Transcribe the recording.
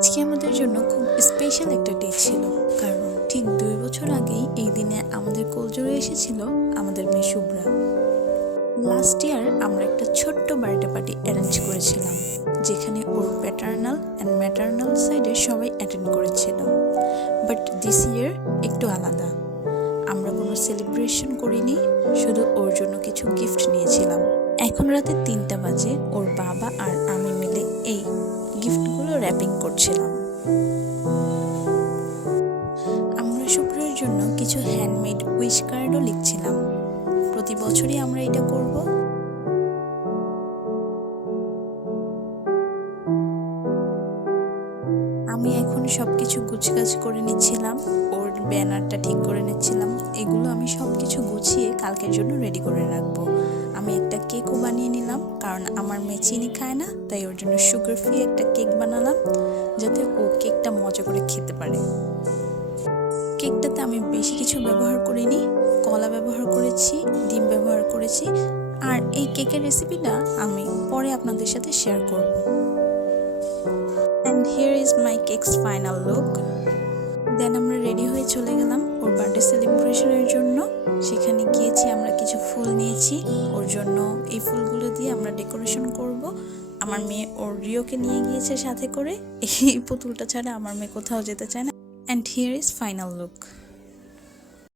আজকে আমাদের জন্য খুব স্পেশাল একটা ডে ছিল, কারণ ঠিক 2 বছর আগেই এই দিনে আমাদের কোলজোরে এসেছিল আমাদের মেয়ে শুভ্রা। লাস্ট ইয়ার আমরা একটা ছোট্ট বার্থডে পার্টি অ্যারেঞ্জ করেছিলাম, যেখানে ওর প্যাটার্নাল অ্যান্ড ম্যাটার্নাল সাইডের সবাই অ্যাটেন্ড করেছিল। বাট দিস ইয়ার একটু আলাদা। আমরা কোনো সেলিব্রেশন করিনি, শুধু ওর জন্য কিছু গিফট নিয়েছিলাম। এখন রাতে 3টা বাজে ওর বাবা আর আমি মিলে এই গিফটগুলো র্যাপিং করছিলাম। আমরা শুভ্রের জন্য কিছু হ্যান্ডমেড উইশ কার্ডও লিখছিলাম। প্রতি বছরই আমরা এটা করব। আমি এখন সবকিছু গুছগাছ করে নিচ্ছিলাম, ওর ব্যানারটা ঠিক করে নিচ্ছিলাম। এগুলো আমি সবকিছু গুছিয়ে কালকের জন্য রেডি করে রাখবো। আমি একটা কেকও বানিয়ে নিলাম, কারণ আমার মেয়ে চিনি খায় না, তাই ওর জন্য সুগার ফ্রি একটা কেক বানালাম, যাতে ও কেকটা মজা করে খেতে পারে। কেকটাতে আমি বেশি কিছু ব্যবহার করিনি, কলা ব্যবহার করেছি, ডিম ব্যবহার করেছি। আর এই কেকের রেসিপিটা আমি পরে আপনাদের সাথে শেয়ার করব। And here is my cakes final look. Then আমরা রেডি হয়ে চলে গেলাম ওর বার্থডে সেলিব্রেশনের জন্য। সেখানে গিয়েছি, আমরা কিছু ফুল নিয়েছি ওর জন্য। এই ফুলগুলো দিয়ে আমরা ডেকোরেশন করব। আমার মেয়ে ওর রিওকে নিয়ে গিয়েছে সাথে করে। এই পুতুলটা ছাড়া আমার মেয়ে কোথাও যেতে চায় না। And here is final look.